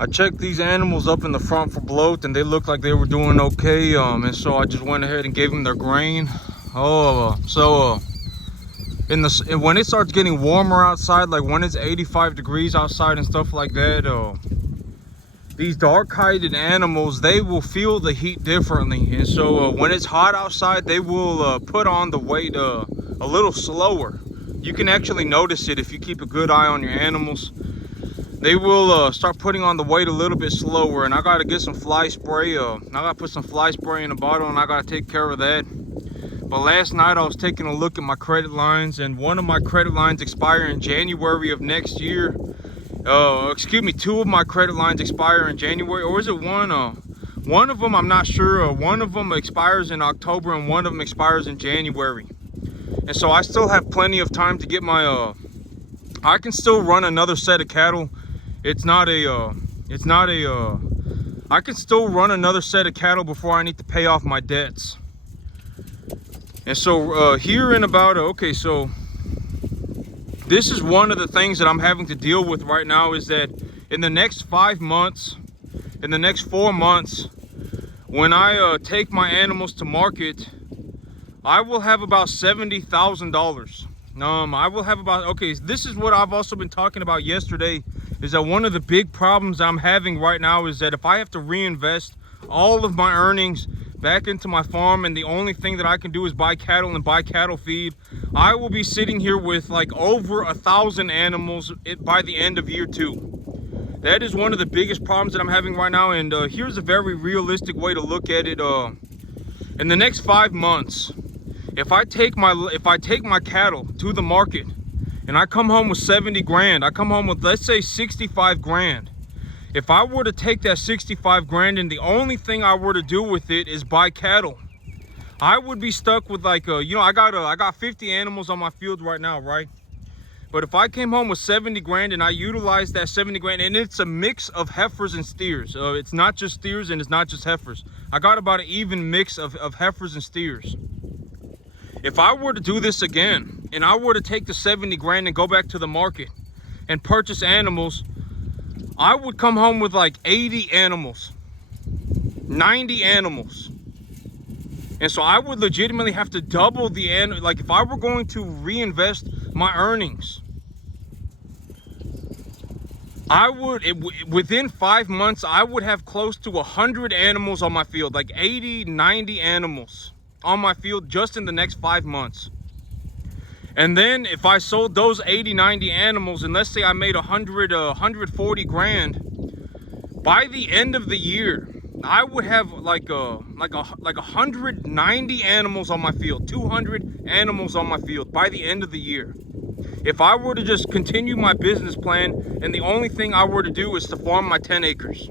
I checked these animals up in the front for bloat, and they looked like they were doing okay. And so I just went ahead and gave them their grain. When it starts getting warmer outside, like when it's 85 degrees outside and stuff like that, these dark-hided animals, they will feel the heat differently. And so when it's hot outside, they will put on the weight a little slower. You can actually notice it if you keep a good eye on your animals. They will start putting on the weight a little bit slower, and I gotta get some fly spray. I gotta put some fly spray in a bottle, and I gotta take care of that. But last night I was taking a look at my credit lines, and one of my credit lines expire in January of next year. Excuse me, two of my credit lines expire in January, or is it one? One of them, I'm not sure. One of them expires in October, and one of them expires in January. And so I still have plenty of time to get my I can still run another set of cattle. I can still run another set of cattle before I need to pay off my debts. And so here in about, so this is one of the things that I'm having to deal with right now, is that in the next 5 months, in the next 4 months, when I take my animals to market, I will have about $70,000. I will have about, this is what I've also been talking about yesterday, is that one of the big problems I'm having right now is that if I have to reinvest all of my earnings back into my farm, and the only thing that I can do is buy cattle and buy cattle feed, I will be sitting here with like over 1,000 animals by the end of year 2. That is one of the biggest problems that I'm having right now. And here's a very realistic way to look at it. In the next 5 months, if I take my cattle to the market and I come home with 70 grand, I come home with, let's say, 65 grand. If I were to take that 65 grand and the only thing I were to do with it is buy cattle, I would be stuck with like, I got 50 animals on my field right now, right? But if I came home with 70 grand and I utilized that 70 grand, and it's a mix of heifers and steers. It's not just steers and it's not just heifers. I got about an even mix of heifers and steers. If I were to do this again, and I were to take the 70 grand and go back to the market and purchase animals, I would come home with like 80 animals, 90 animals. And so I would legitimately have to double the like if I were going to reinvest my earnings, within 5 months, I would have close to 100 animals on my field, like 80, 90 animals on my field just in the next 5 months. And then if I sold those 80, 90 animals, and let's say I made 140 grand, by the end of the year, I would have like 190 animals on my field, 200 animals on my field by the end of the year. If I were to just continue my business plan and the only thing I were to do is to farm my 10 acres.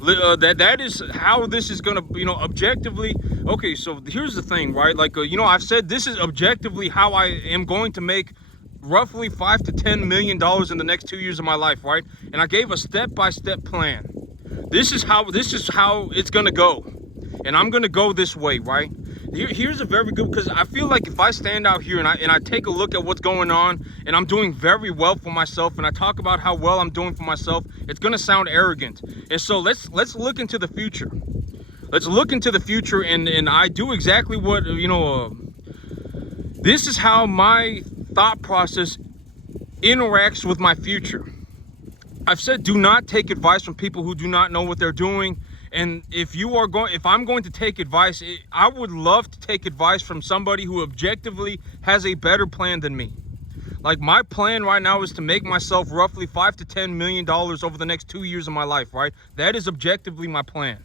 That is how this is gonna, objectively. Okay, so here's the thing, right? Like, I've said this is objectively how I am going to make roughly $5 to $10 million in the next 2 years of my life, right? And I gave a step-by-step plan. This is how it's gonna go, and I'm gonna go this way, right? Here's a very good, because I feel like if I stand out here and I take a look at what's going on, and I'm doing very well for myself, and I talk about how well I'm doing for myself, it's gonna sound arrogant. And so let's look into the future. Let's look into the future, and I do exactly what, this is how my thought process interacts with my future. I've said do not take advice from people who do not know what they're doing. And if I'm going to take advice, I would love to take advice from somebody who objectively has a better plan than me. Like, my plan right now is to make myself roughly $5 to $10 million over the next 2 years of my life, right? That is objectively my plan.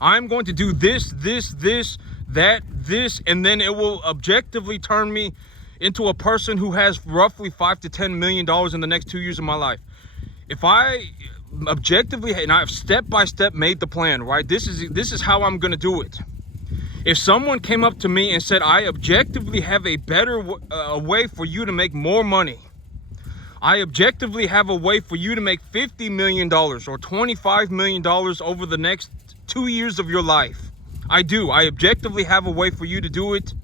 I'm going to do this, that, and then it will objectively turn me into a person who has roughly $5 to $10 million in the next 2 years of my life. If I objectively, and I've step by step made the plan, right? This is how I'm gonna do it. If someone came up to me and said, I objectively have a better way for you to make more money, I objectively have a way for you to make $50 million or $25 million over the next 2 years of your life, I objectively have a way for you to do it,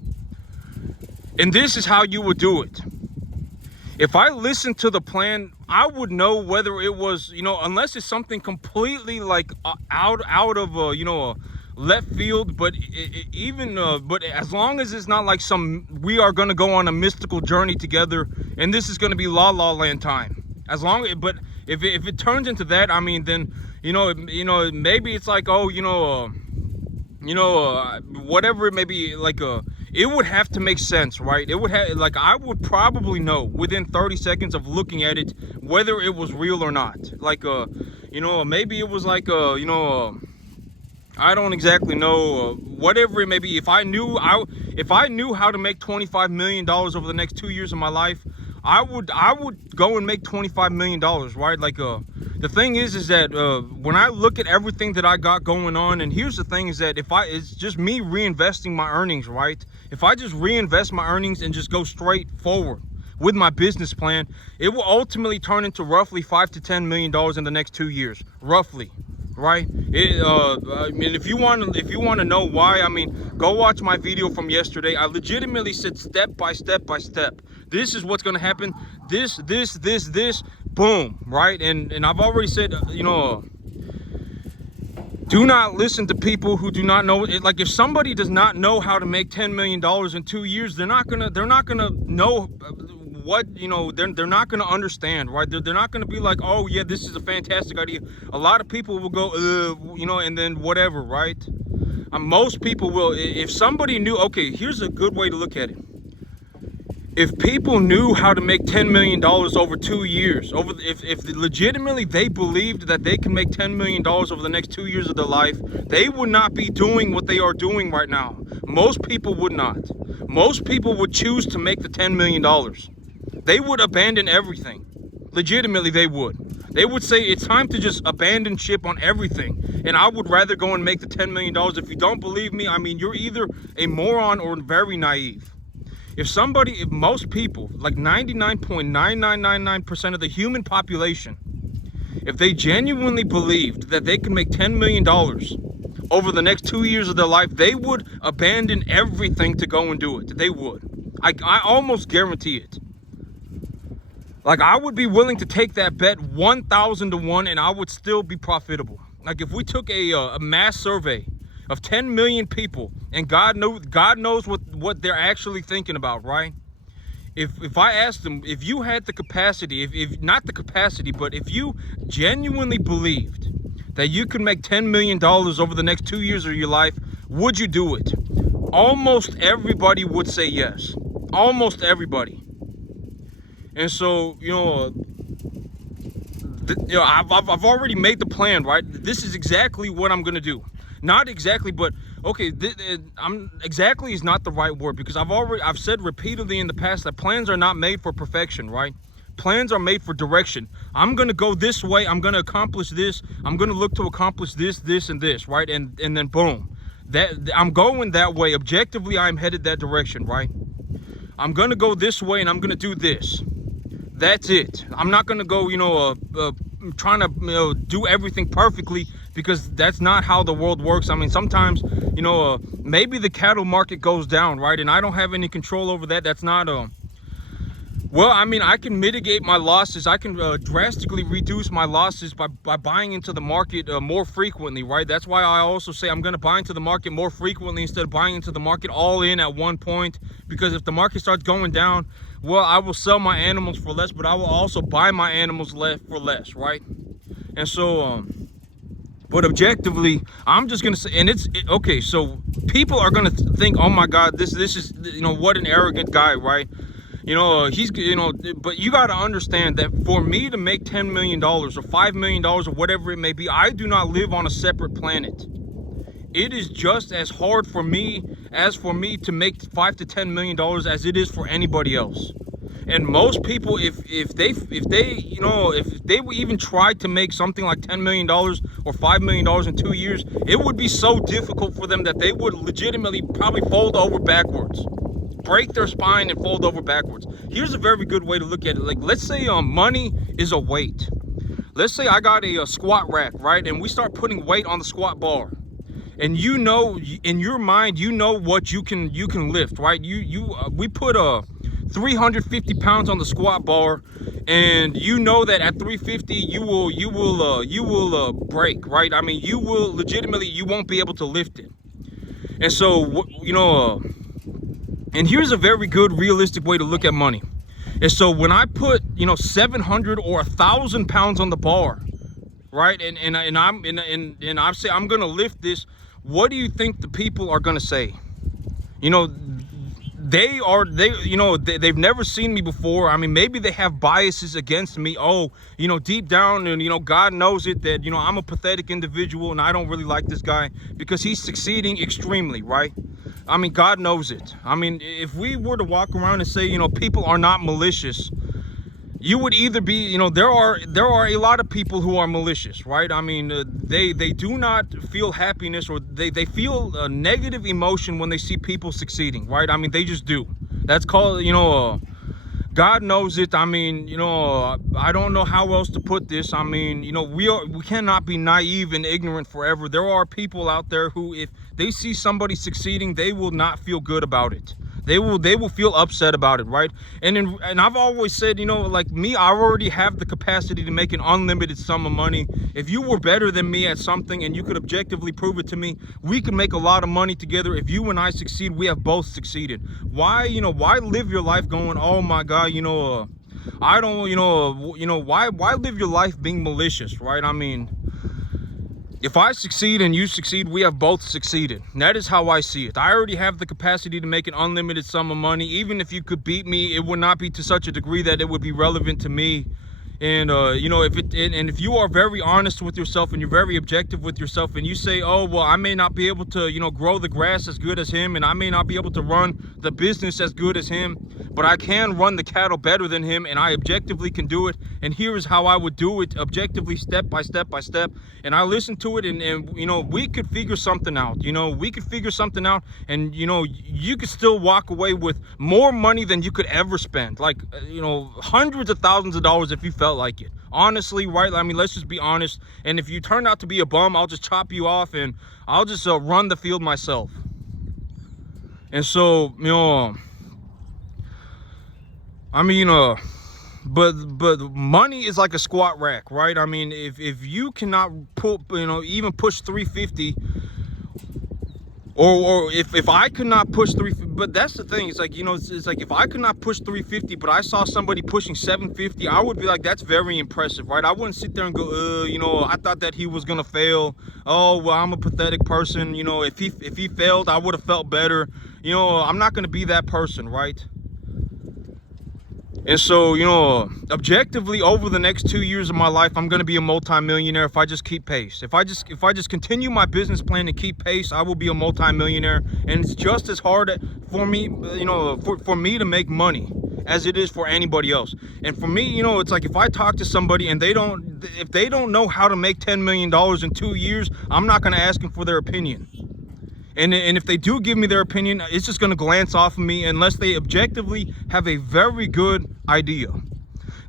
and this is how you would do it. if I listened to the plan, I would know whether it was, unless it's something completely like out of left field. But but as long as it's not like we are going to go on a mystical journey together and this is going to be La La Land time. As long as, but if it turns into that, I mean, then maybe it's like, whatever it may be, like it would have to make sense, right? It would have, like, I would probably know within 30 seconds of looking at it whether it was real or not. Like maybe it was like I don't exactly know, whatever it may be. If I knew how to make $25 million over the next 2 years of my life, I would go and make $25 million, right? Like the thing is that when I look at everything that I got going on, and here's the thing, is that it's just me reinvesting my earnings, right? If I just reinvest my earnings and just go straight forward with my business plan, it will ultimately turn into roughly $5 to $10 million in the next 2 years, roughly. Right? I mean, if you want to know why, I mean, go watch my video from yesterday. I legitimately said step by step by step. This is what's going to happen. This, boom, right? And I've already said, do not listen to people who do not know it. Like, if somebody does not know how to make $10 million in 2 years, they're not gonna know what, they're not going to understand, right? They're not going to be like, oh yeah, this is a fantastic idea. A lot of people will go, and then whatever, right? Most people will. If somebody knew, okay, here's a good way to look at it. If people knew how to make $10 million over 2 years, if legitimately they believed that they can make $10 million over the next 2 years of their life, they would not be doing what they are doing right now. Most people would not. Most people would choose to make the $10 million. They would abandon everything. Legitimately, they would. They would say it's time to just abandon ship on everything. And I would rather go and make the $10 million. If you don't believe me, I mean, you're either a moron or very naive. If most people, like 99.9999% of the human population, if they genuinely believed that they can make $10 million over the next 2 years of their life, they would abandon everything to go and do it. They would. I almost guarantee it. Like, I would be willing to take that bet 1,000 to 1, and I would still be profitable. Like, if we took a mass survey of 10 million people, and God knows what they're actually thinking about, right? If I asked them, if you had the capacity, if not the capacity, but if you genuinely believed that you could make $10 million over the next 2 years of your life, would you do it? Almost everybody would say yes. Almost everybody. And so, I've already made the plan, right? This is exactly what I'm gonna do. Not exactly, but okay, exactly is not the right word, because I've said repeatedly in the past that plans are not made for perfection, right? Plans are made for direction. I'm gonna go this way. I'm gonna accomplish this. I'm gonna look to accomplish this, and this, right? And then boom, I'm going that way. Objectively, I'm headed that direction, right? I'm gonna go this way, and I'm gonna do this. That's it. I'm not gonna go, trying to do everything perfectly, because that's not how the world works. I mean, sometimes, maybe the cattle market goes down, right? And I don't have any control over that. That's not well, I mean, I can mitigate my losses. I can drastically reduce my losses by buying into the market more frequently, right? That's why I also say I'm going to buy into the market more frequently instead of buying into the market all in at one point. Because if the market starts going down, well, I will sell my animals for less, but I will also buy my animals for less, right? And so, but objectively, I'm just going to say, and okay, so people are going to think, oh my God, this is, what an arrogant guy, right? But you got to understand that for me to make $10 million or $5 million or whatever it may be, I do not live on a separate planet. It is just as hard for me to make $5 to $10 million as it is for anybody else. And most people, if they would even try to make something like $10 million or $5 million in 2 years, it would be so difficult for them that they would legitimately probably fold over backwards. Break their spine and fold over backwards. Here's a very good way to look at it. Like, let's say money is a weight. Let's say I got a squat rack, right? And we start putting weight on the squat bar. And in your mind, what you can lift, right? We put 350 pounds on the squat bar, and you know that at 350 you will break, right? I mean, you will legitimately, you won't be able to lift it. And so, and here's a very good realistic way to look at money. And so when I put, 700 or 1,000 pounds on the bar, right, and I say I'm gonna lift this, what do you think the people are gonna say? They've never seen me before. I mean, maybe they have biases against me. Oh, deep down, and God knows it, that I'm a pathetic individual and I don't really like this guy because he's succeeding extremely, right? I mean, God knows it. I mean, if we were to walk around and say, people are not malicious, you would either be, there are a lot of people who are malicious, right? I mean, they do not feel happiness, or they feel a negative emotion when they see people succeeding, right? I mean, they just do. That's called, God knows it. I mean, I don't know how else to put this. I mean, we cannot be naive and ignorant forever. There are people out there who, if they see somebody succeeding, they will not feel good about it. They will feel upset about it, right? And I've always said, like me, I already have the capacity to make an unlimited sum of money. If you were better than me at something and you could objectively prove it to me, we could make a lot of money together. If you and I succeed, we have both succeeded. Why live your life going, oh my God, I don't, why live your life being malicious, right? I mean, if I succeed and you succeed, we have both succeeded. And that is how I see it. I already have the capacity to make an unlimited sum of money. Even if you could beat me, it would not be to such a degree that it would be relevant to me. And if you are very honest with yourself and you're very objective with yourself, and you say, oh well, I may not be able to grow the grass as good as him, and I may not be able to run the business as good as him, but I can run the cattle better than him, and I objectively can do it, and here is how I would do it objectively, step by step by step. And I listen to it, and we could figure something out. And you could still walk away with more money than you could ever spend, like hundreds of thousands of dollars if you felt like it. Honestly, right? I mean, let's just be honest. And if you turn out to be a bum, I'll just chop you off and I'll just run the field myself. And so, I mean, but money is like a squat rack, right? I mean, if you cannot even push 350, or if I could not push 350, but that's the thing. It's like, it's like if I could not push 350, but I saw somebody pushing 750, I would be like, that's very impressive, right? I wouldn't sit there and go, I thought that he was gonna fail. Oh well, I'm a pathetic person. If he failed, I would have felt better. I'm not gonna be that person, right? And so, objectively, over the next 2 years of my life, I'm going to be a multimillionaire if I just keep pace. If I just continue my business plan and keep pace, I will be a multimillionaire. And it's just as hard for me, for me to make money as it is for anybody else. And for me, it's like if I talk to somebody and if they don't know how to make $10 million in 2 years, I'm not going to ask them for their opinion. And if they do give me their opinion, it's just going to glance off of me unless they objectively have a very good idea.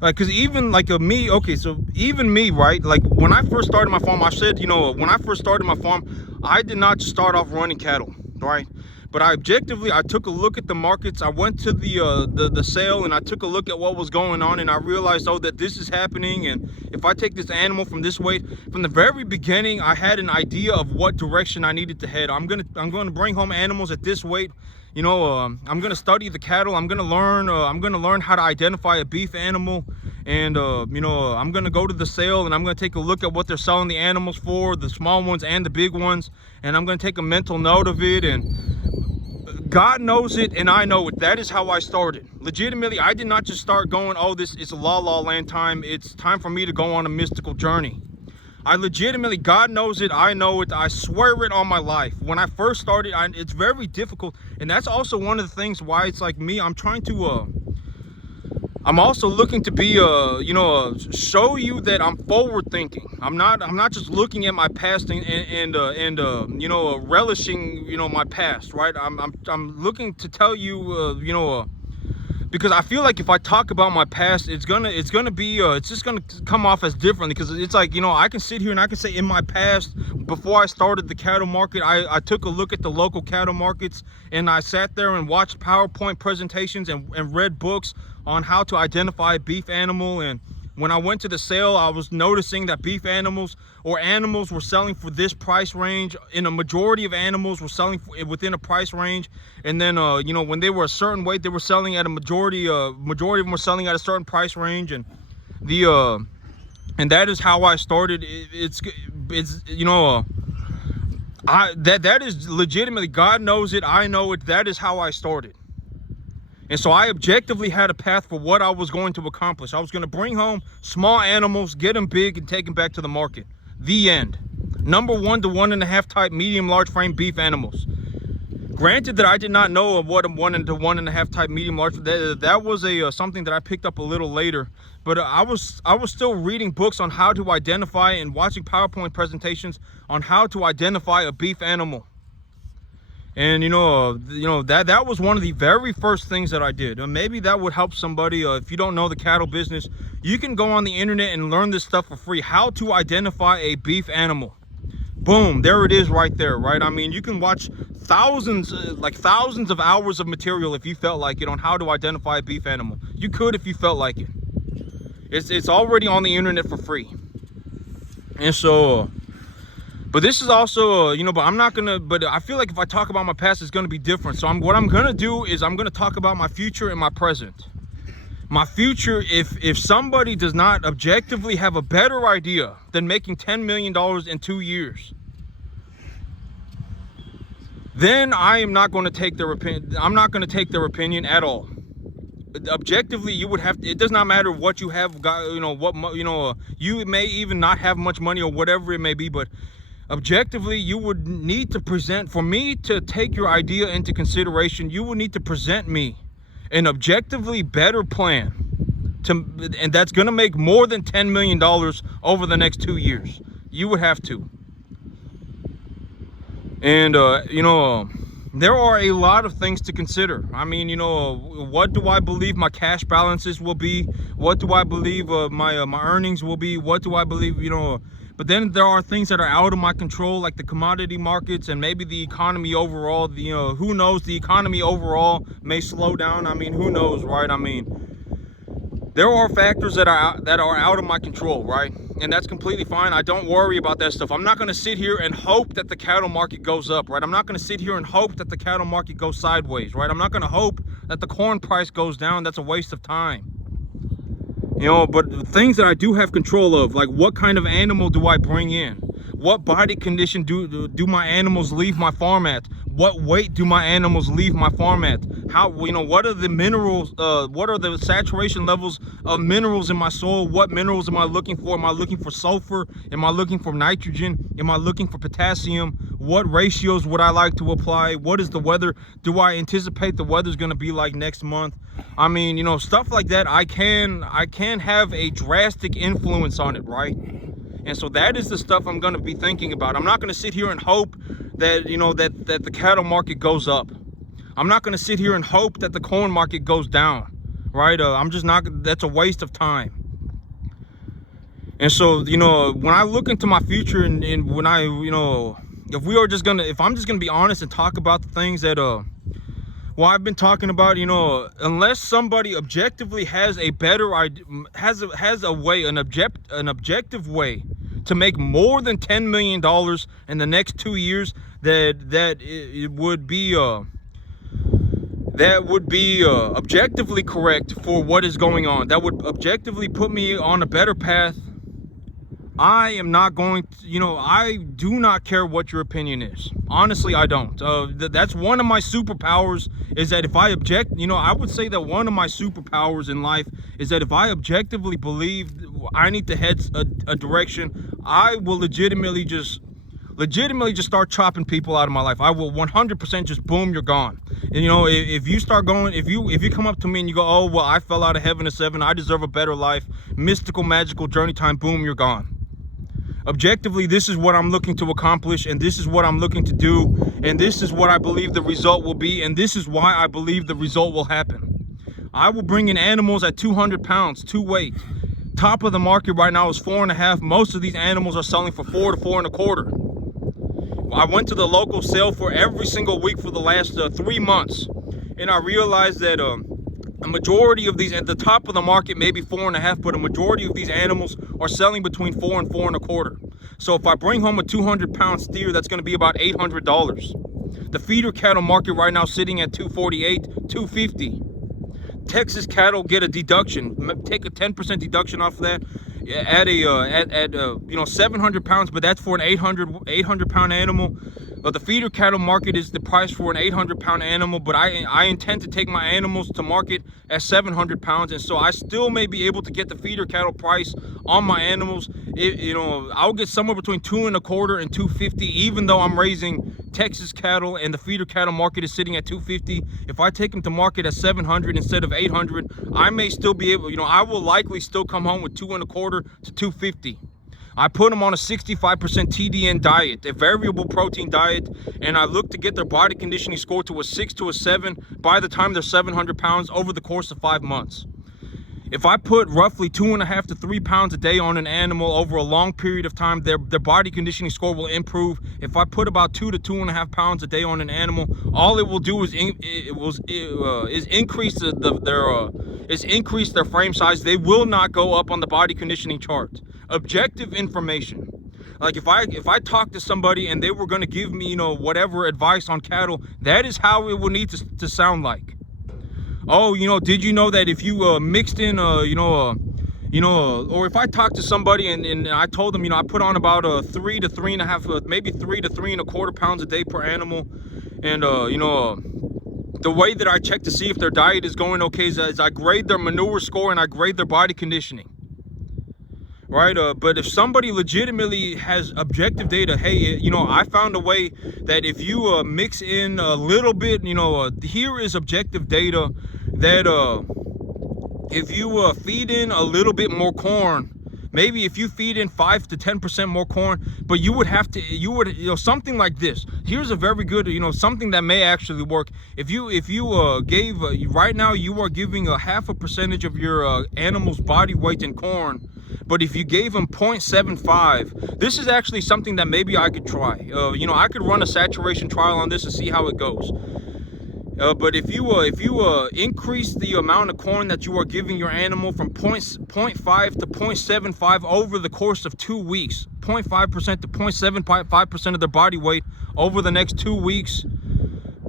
Like, because even like me, okay, so even me, right? Like when I first started my farm, I said, when I first started my farm, I did not just start off running cattle, right? But I took a look at the markets. I went to the sale and I took a look at what was going on, and I realized, oh, that this is happening. And if I take this animal from this weight, from the very beginning, I had an idea of what direction I needed to head. I'm gonna bring home animals at this weight. I'm gonna study the cattle. I'm gonna learn how to identify a beef animal. And I'm gonna go to the sale and I'm gonna take a look at what they're selling the animals for, the small ones and the big ones, and I'm gonna take a mental note of it. And God knows it and I know it. That is how I started. Legitimately, I did not just start going, oh, this is La La Land time. It's time for me to go on a mystical journey. I legitimately, God knows it, I know it, I swear it on my life. When I first started, it's very difficult. And that's also one of the things why it's like me, I'm trying to, I'm also looking to be, show you that I'm forward thinking. I'm not just looking at my past and relishing, my past, right? I'm looking to tell you, because I feel like if I talk about my past, it's just gonna come off as differently, because it's like, you know, I can sit here and I can say in my past, before I started the cattle market, I took a look at the local cattle markets, and I sat there and watched PowerPoint presentations and read books on how to identify a beef animal. And when I went to the sale, I was noticing that beef animals or animals were selling for this price range, and a majority of animals were selling within a price range. And then, you know, when they were a certain weight, they were selling at a majority of them were selling at a certain price range. And and that is how I started. It's you know, that is legitimately, God knows it, I know it, that is how I started. And so I objectively had a path for what I was going to accomplish. I was going to bring home small animals, get them big, and take them back to the market. The end. Number 1 to 1.5 type medium large frame beef animals. Granted that I did not know of what a 1 to 1.5 type medium large, that was something that I picked up a little later. But I was still reading books on how to identify and watching PowerPoint presentations on how to identify a beef animal. And you know that was one of the very first things that I did. And maybe that would help somebody. If you don't know the cattle business, you can go on the internet and learn this stuff for free. How to identify a beef animal. Boom, there it is right there, right? I mean, you can watch thousands of hours of material if you felt like it on how to identify a beef animal. You could if you felt like it. It's already on the internet for free. And so but this is also, you know, but I'm not gonna, but I feel like if I talk about my past, it's gonna be different. So what I'm gonna do is I'm gonna talk about my future and my present. My future, if somebody does not objectively have a better idea than making $10 million in 2 years, then I am not gonna take their opinion. I'm not gonna take their opinion at all. Objectively, you would have to, it does not matter what you have got, you know, you may even not have much money or whatever it may be, but objectively, you would need to present, for me to take your idea into consideration, you would need to present me an objectively better plan, and that's going to make more than $10 million over the next 2 years. You would have to. And, you know, there are a lot of things to consider. I mean, you know, what do I believe my cash balances will be? What do I believe my earnings will be? What do I believe, you know? But then there are things that are out of my control, like the commodity markets and maybe the economy overall. You know, who knows? The economy overall may slow down. I mean, who knows, right? I mean, there are factors that are out of my control, right? And that's completely fine. I don't worry about that stuff. I'm not going to sit here and hope that the cattle market goes up, right? I'm not going to sit here and hope that the cattle market goes sideways, right? I'm not going to hope that the corn price goes down. That's a waste of time. You know, but things that I do have control of, like what kind of animal do I bring in? What body condition do my animals leave my farm at? What weight do my animals leave my farm at? How, you know, what are the minerals, what are the saturation levels of minerals in my soil? What minerals am I looking for? Am I looking for sulfur? Am I looking for nitrogen? Am I looking for potassium? What ratios would I like to apply? What is the weather? Do I anticipate the weather's going to be like next month? I mean, you know, stuff like that, I can have a drastic influence on it, right? And so that is the stuff I'm going to be thinking about. I'm not going to sit here and hope that, you know, that the cattle market goes up. I'm not going to sit here and hope that the corn market goes down, right? I'm just not, that's a waste of time. And so, you know, when I look into my future and when I, you know, if I'm just going to be honest and talk about the things that, well, I've been talking about, you know, unless somebody objectively has a better idea, has a way, an objective way to make more than $10 million in the next 2 years, that would be objectively correct for what is going on. That would objectively put me on a better path. I am not going to, you know, I do not care what your opinion is. Honestly, I don't. That's one of my superpowers, is that if I object, you know, I would say that one of my superpowers in life is that if I objectively believe I need to head a direction, I will legitimately just start chopping people out of my life. I will 100% just boom, you're gone. And you know, if you start going, if you come up to me and you go, oh, well, I fell out of heaven at 7, I deserve a better life, mystical, magical journey time, boom, you're gone. Objectively, this is what I'm looking to accomplish, and this is what I'm looking to do, and this is what I believe the result will be, and this is why I believe the result will happen. I will bring in animals at 200 pounds, 2 weight. Top of the market right now is 4.5. Most of these animals are selling for 4 to 4.25. I went to the local sale for every single week for the last 3 months, and I realized that a majority of these, at the top of the market, maybe 4.5, but a majority of these animals are selling between 4 and 4.25. So if I bring home a 200-pound steer, that's going to be about $800. The feeder cattle market right now sitting at 248, 250. Texas cattle get a deduction. Take a 10% deduction off of that. At you know, 700 pounds, but that's for an 800 pound animal. The feeder cattle market is the price for an 800-pound animal, but I intend to take my animals to market at 700 pounds, and so I still may be able to get the feeder cattle price on my animals. You know, I'll get somewhere between 2.25 and 250, even though I'm raising Texas cattle and the feeder cattle market is sitting at 250. If I take them to market at 700 instead of 800, I may still be able, you know, I will likely still come home with 2.25 to 250. I put them on a 65% TDN diet, a variable protein diet, and I look to get their body conditioning score to a 6 to a 7 by the time they're 700 pounds over the course of 5 months. If I put roughly 2.5 to 3 pounds a day on an animal over a long period of time, their body conditioning score will improve. If I put about 2 to 2.5 pounds a day on an animal, all it will do is increase increase their frame size. They will not go up on the body conditioning chart. Objective information. Like if I talk to somebody and they were going to give me, you know, whatever advice on cattle, that is how it would need to sound like. Oh, you know, did you know that if you mixed in or if I talked to somebody and I told them, you know, I put on about 3 to 3.5, maybe 3 to 3.25 pounds a day per animal, and the way that I check to see if their diet is going okay is I grade their manure score and I grade their body conditioning. Right, but if somebody legitimately has objective data, hey, you know, I found a way that if you mix in a little bit, you know, here is objective data that if you feed in a little bit more corn, maybe if you feed in 5 to 10% more corn, but you would, you know, something like this. Here's a very good, you know, something that may actually work. If you gave, right now you are giving a 0.5% of your animal's body weight in corn. But if you gave them 0.75, this is actually something that maybe I could try. You know, I could run a saturation trial on this and see how it goes. But if you increase the amount of corn that you are giving your animal from 0.5 to 0.75 over the course of 2 weeks, 0.5% to 0.75% of their body weight over the next 2 weeks,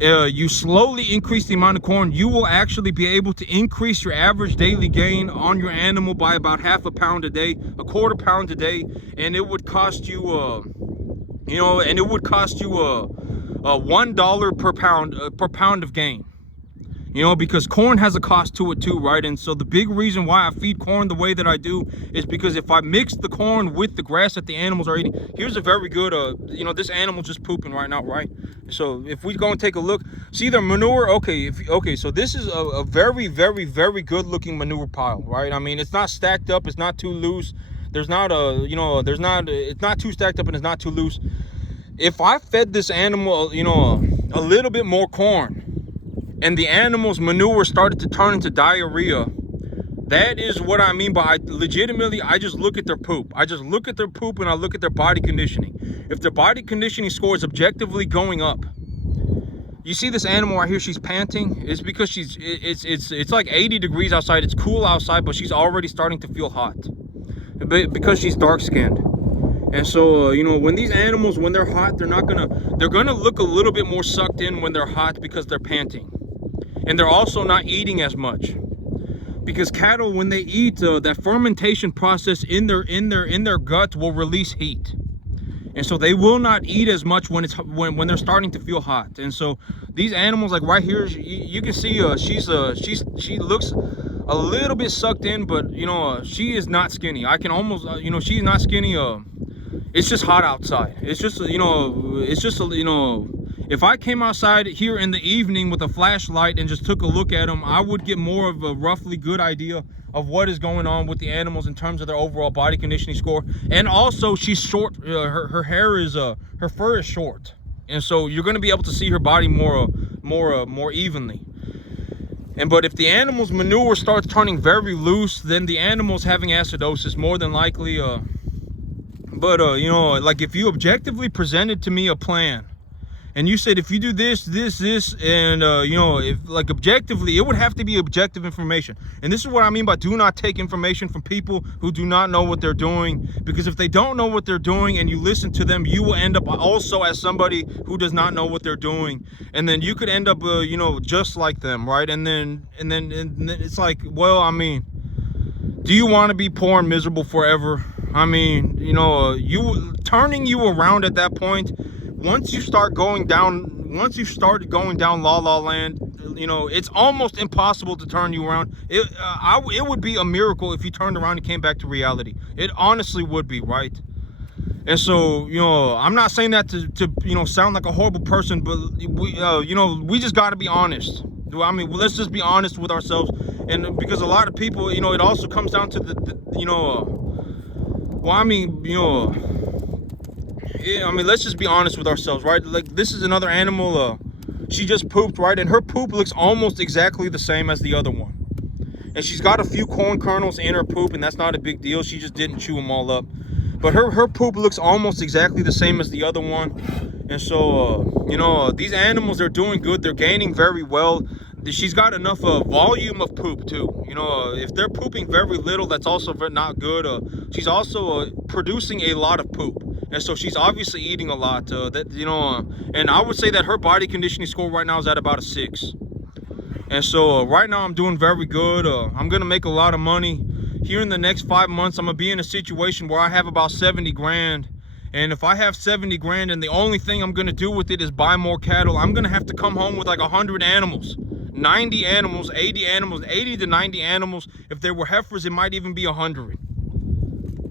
you slowly increase the amount of corn, you will actually be able to increase your average daily gain on your animal by about 0.5 pound a day, 1/4 pound a day, and it would cost you, you know, and it would cost you $1 per pound of gain. You know, because corn has a cost to it too, right? And so the big reason why I feed corn the way that I do is because if I mix the corn with the grass that the animals are eating, here's a very good, you know, this animal just pooping right now, right? So if we go and take a look, see their manure, okay, so this is a very, very, very good looking manure pile, right? I mean, it's not stacked up, it's not too loose. There's not you know, it's not too stacked up and it's not too loose. If I fed this animal, you know, a little bit more corn, and the animal's manure started to turn into diarrhea, that is what I mean by I just look at their poop. I just look at their poop and I look at their body conditioning. If their body conditioning score is objectively going up, you see this animal right here, she's panting. It's because it's like 80 degrees outside. It's cool outside, but she's already starting to feel hot because she's dark skinned. And so, you know, when these animals, when they're hot, they're gonna look a little bit more sucked in when they're hot because they're panting. And they're also not eating as much, because cattle, when they eat, that fermentation process in their gut will release heat, and so they will not eat as much when they're starting to feel hot. And so these animals, like right here, you can see she looks a little bit sucked in, but you know, she is not skinny. I can almost, you know, she's not skinny. It's just hot outside. It's just, you know, if I came outside here in the evening with a flashlight and just took a look at them, I would get more of a roughly good idea of what is going on with the animals in terms of their overall body conditioning score. And also, she's short. Her hair is her fur is short, and so you're going to be able to see her body more evenly. But if the animal's manure starts turning very loose, then the animal's having acidosis more than likely. You know, like if you objectively presented to me a plan and you said, if you do this, and you know, if like objectively, it would have to be objective information. And this is what I mean by do not take information from people who do not know what they're doing, because if they don't know what they're doing and you listen to them, you will end up also as somebody who does not know what they're doing, and then you could end up you know, just like them, right? And then it's like, well, I mean, do you want to be poor and miserable forever? I mean, you know, turning you around at that point, once you start going down La La Land, you know, it's almost impossible to turn you around. It would be a miracle if you turned around and came back to reality. It honestly would be, right? And so, you know, I'm not saying that to you know, sound like a horrible person, but we you know, we just got to be honest. I mean, let's just be honest with ourselves. And because a lot of people, you know, it also comes down to the you know, well, I mean, you know, yeah, I mean, let's just be honest with ourselves, right? Like, this is another animal, she just pooped, right? And her poop looks almost exactly the same as the other one. And she's got a few corn kernels in her poop, and that's not a big deal. She just didn't chew them all up. But her poop looks almost exactly the same as the other one. And so, you know, these animals are doing good. They're gaining very well. She's got enough volume of poop too. You know, if they're pooping very little, that's also not good. She's also producing a lot of poop, and so she's obviously eating a lot. That, you know, and I would say that her body conditioning score right now is at about a 6. And so right now I'm doing very good. I'm gonna make a lot of money here in the next 5 months. I'm gonna be in a situation where I have about 70 grand. And if I have 70 grand and the only thing I'm gonna do with it is buy more cattle, I'm gonna have to come home with like 100 animals. 90 animals, 80 animals, 80 to 90 animals. If there were heifers, it might even be 100.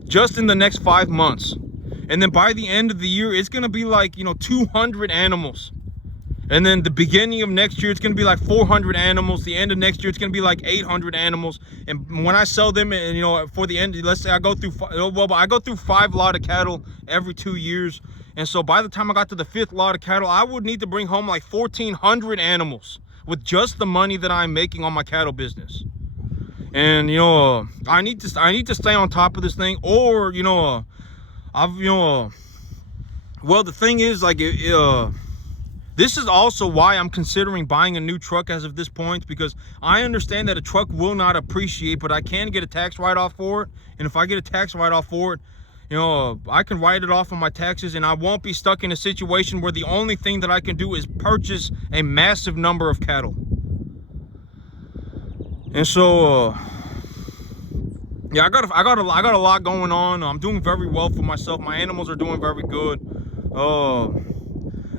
Just in the next 5 months. And then by the end of the year, it's gonna be like, you know, 200 animals. And then the beginning of next year, it's gonna be like 400 animals. The end of next year, it's gonna be like 800 animals. And when I sell them, and you know, for the end, let's say I go through, well, I go through 5 lot of cattle every 2 years. And so by the time I got to the 5th lot of cattle, I would need to bring home like 1,400 animals with just the money that I'm making on my cattle business. And you know, I need to stay on top of this thing, or you know, well, the thing is, like, this is also why I'm considering buying a new truck as of this point, because I understand that a truck will not appreciate, but I can get a tax write-off for it. And if I get a tax write-off for it, you know, I can write it off on my taxes, and I won't be stuck in a situation where the only thing that I can do is purchase a massive number of cattle. And so, yeah, I got a lot going on. I'm doing very well for myself. My animals are doing very good.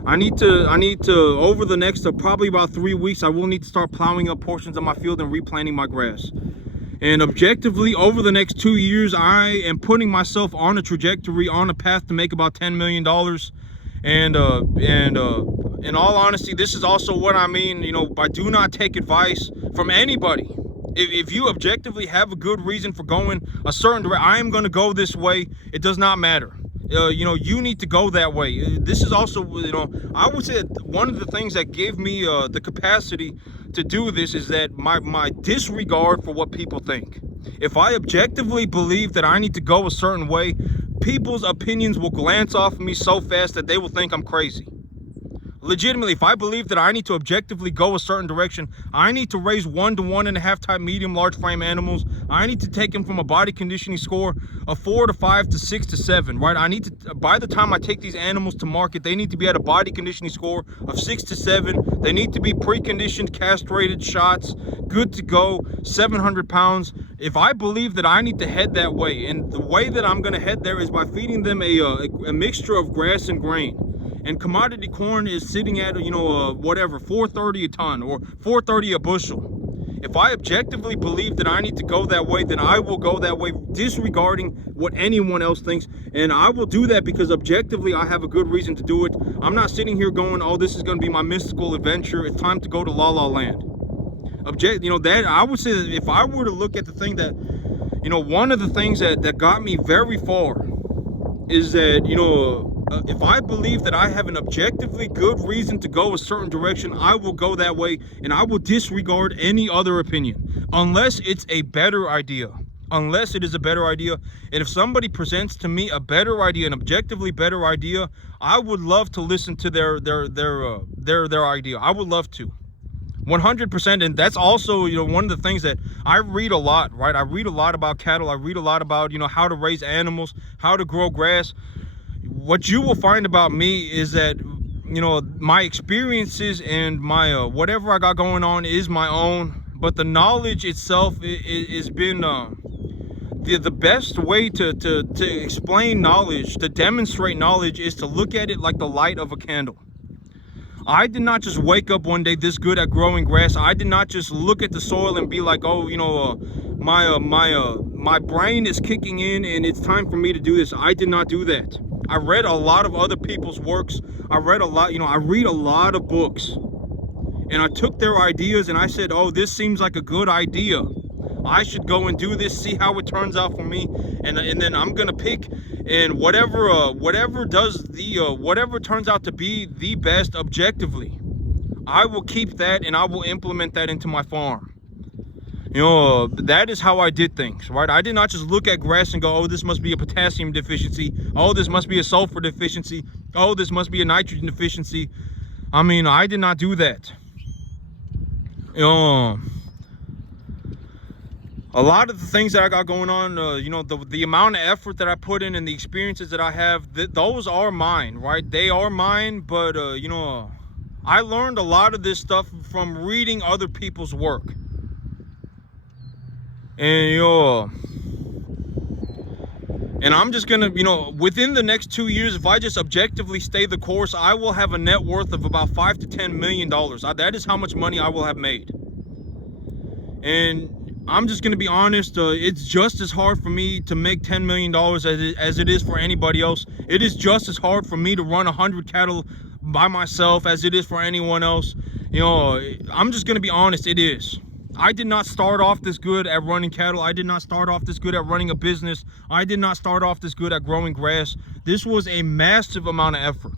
I need to over the next probably about 3 weeks, I will need to start plowing up portions of my field and replanting my grass. And objectively, over the next 2 years, I am putting myself on a trajectory, on a path to make about $10 million. And in all honesty, this is also what I mean, you know, by do not take advice from anybody. If you objectively have a good reason for going a certain direction, I am going to go this way, it does not matter. You know, you need to go that way. This is also, you know, I would say that one of the things that gave me the capacity to do this is that my disregard for what people think. If I objectively believe that I need to go a certain way, people's opinions will glance off of me so fast that they will think I'm crazy. Legitimately, if I believe that I need to objectively go a certain direction, I need to raise 1 to 1.5 type medium large frame animals. I need to take them from a body conditioning score of 4 to 5 to 6 to 7, right? I need to, by the time I take these animals to market, they need to be at a body conditioning score of 6 to 7. They need to be preconditioned, castrated, shots, good to go, 700 pounds. If I believe that I need to head that way, and the way that I'm going to head there is by feeding them a mixture of grass and grain. And commodity corn is sitting at, you know, whatever, $4.30 a ton or $4.30 a bushel. If I objectively believe that I need to go that way, then I will go that way, disregarding what anyone else thinks. And I will do that because objectively I have a good reason to do it. I'm not sitting here going, oh, this is going to be my mystical adventure. It's time to go to La La Land. You know, that I would say that if I were to look at the thing that, you know, one of the things that got me very far is that, you know, if I believe that I have an objectively good reason to go a certain direction, I will go that way, and I will disregard any other opinion unless it's a better idea. Unless it is a better idea. And if somebody presents to me a better idea, an objectively better idea, I would love to listen to their idea. I would love to. 100%. And that's also, you know, one of the things that I read a lot, right? I read a lot about cattle. I read a lot about, you know, how to raise animals, how to grow grass. What you will find about me is that, you know, my experiences and my whatever I got going on is my own, but the knowledge itself is been the best way to explain knowledge, to demonstrate knowledge, is to look at it like the light of a candle. I did not just wake up one day this good at growing grass. I did not just look at the soil and be like, oh, you know, my brain is kicking in and it's time for me to do this. I did not do that. I read a lot of other people's works. I read a lot, you know, I read a lot of books, and I took their ideas and I said, oh, this seems like a good idea. I should go and do this, see how it turns out for me, and then I'm gonna pick, and whatever turns out to be the best objectively, I will keep that and I will implement that into my farm. You know, that is how I did things, right? I did not just look at grass and go, oh, this must be a potassium deficiency. Oh, this must be a sulfur deficiency. Oh, this must be a nitrogen deficiency. I mean, I did not do that. You know, a lot of the things that I got going on, you know, the amount of effort that I put in and the experiences that I have, those are mine, right? They are mine, but, you know, I learned a lot of this stuff from reading other people's work. And, you know, and I'm just gonna, you know, within the next 2 years, if I just objectively stay the course, I will have a net worth of about $5 to $10 million. That is how much money I will have made. And I'm just gonna be honest, it's just as hard for me to make $10 million as it is for anybody else. It is just as hard for me to run 100 cattle by myself as it is for anyone else. You know, I'm just gonna be honest, it is. I did not start off this good at running cattle. I did not start off this good at running a business. I did not start off this good at growing grass. This was a massive amount of effort.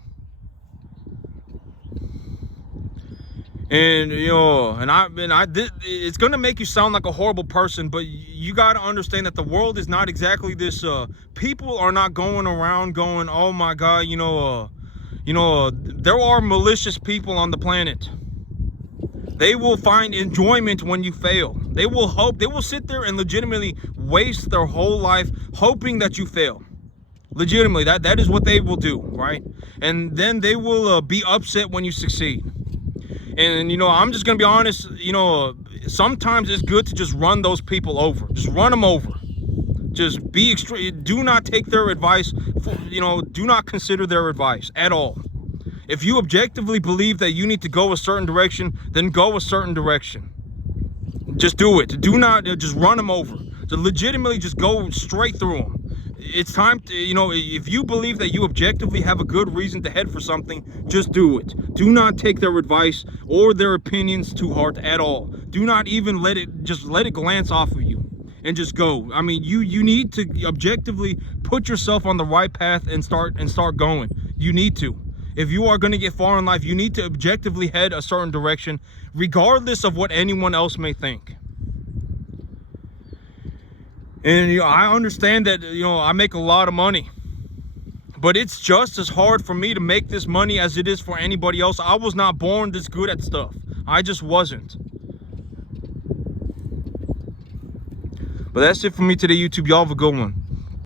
And, you know, it's going to make you sound like a horrible person, but you got to understand that the world is not exactly this, people are not going around going, oh my God, there are malicious people on the planet. They will find enjoyment when you fail. They will sit there and legitimately waste their whole life hoping that you fail. Legitimately, that is what they will do, right? And then they will be upset when you succeed. And, you know, I'm just going to be honest, you know, sometimes it's good to just run those people over. Just run them over. Just be extreme. Do not take their advice, do not consider their advice at all. If you objectively believe that you need to go a certain direction, then go a certain direction. Just do it. Do not just run them over. To legitimately just go straight through them. It's time to, you know, if you believe that you objectively have a good reason to head for something, just do it. Do not take their advice or their opinions to heart at all. Do not even let it glance off of you and just go. I mean, you need to objectively put yourself on the right path and start going. You need to. If you are going to get far in life, you need to objectively head a certain direction, regardless of what anyone else may think. And, you know, I understand that, you know, I make a lot of money, but it's just as hard for me to make this money as it is for anybody else. I was not born this good at stuff. I just wasn't. But that's it for me today, YouTube. Y'all have a good one.